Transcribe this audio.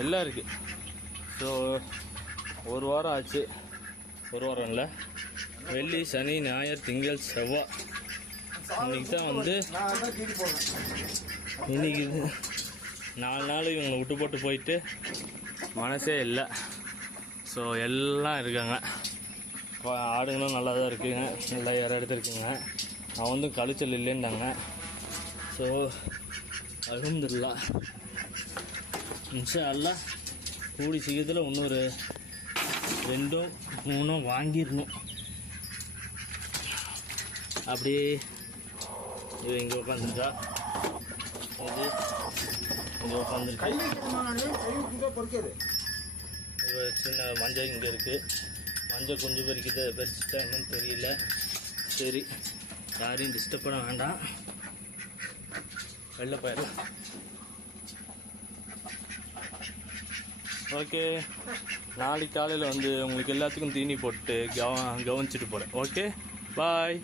எல்லாம் இருக்குது. ஸோ ஒரு வாரம் ஆச்சு. ஒரு வாரம் இல்லை, வெள்ளி சனி ஞாயிறு திங்கள் செவ்வாய் இன்னைக்கு தான் வந்து இன்னைக்கு 4 நாள் இவங்களை விட்டு போட்டு போயிட்டு மனசே இல்லை. ஸோ எல்லாம் இருக்காங்க. ஆடுங்களும் நல்லா தான் இருக்குங்க, நல்லா வேறு எடுத்துருக்குங்க. அவன் வந்து கழிச்சல் இல்லைன்னாங்க. ஸோ அல்ஹம்துலில்லாஹ் இன்ஷா அல்லாஹ் கூடி சீக்கிரத்தில் இன்னொரு 2-3 வாங்கிடணும். அப்படியே இது இங்கே உட்காந்துருக்கா, இது இங்கே உட்காந்துருக்கு. இது சின்ன மஞ்சள் இங்கே இருக்குது. மஞ்சள் கொஞ்சம் பெருக்கிட்ட பெருசுட்டா என்னன்னு தெரியல. சரி, யாரையும் டிஸ்டர்ப் பண்ண வேண்டாம், வெளில போயிடலாம். ஓகே, நாளைக்கு காலையில் வந்து உங்களுக்கு எல்லாத்துக்கும் தீனி போட்டு கவனிச்சிட்டு போகிறேன். ஓகே, பாய்.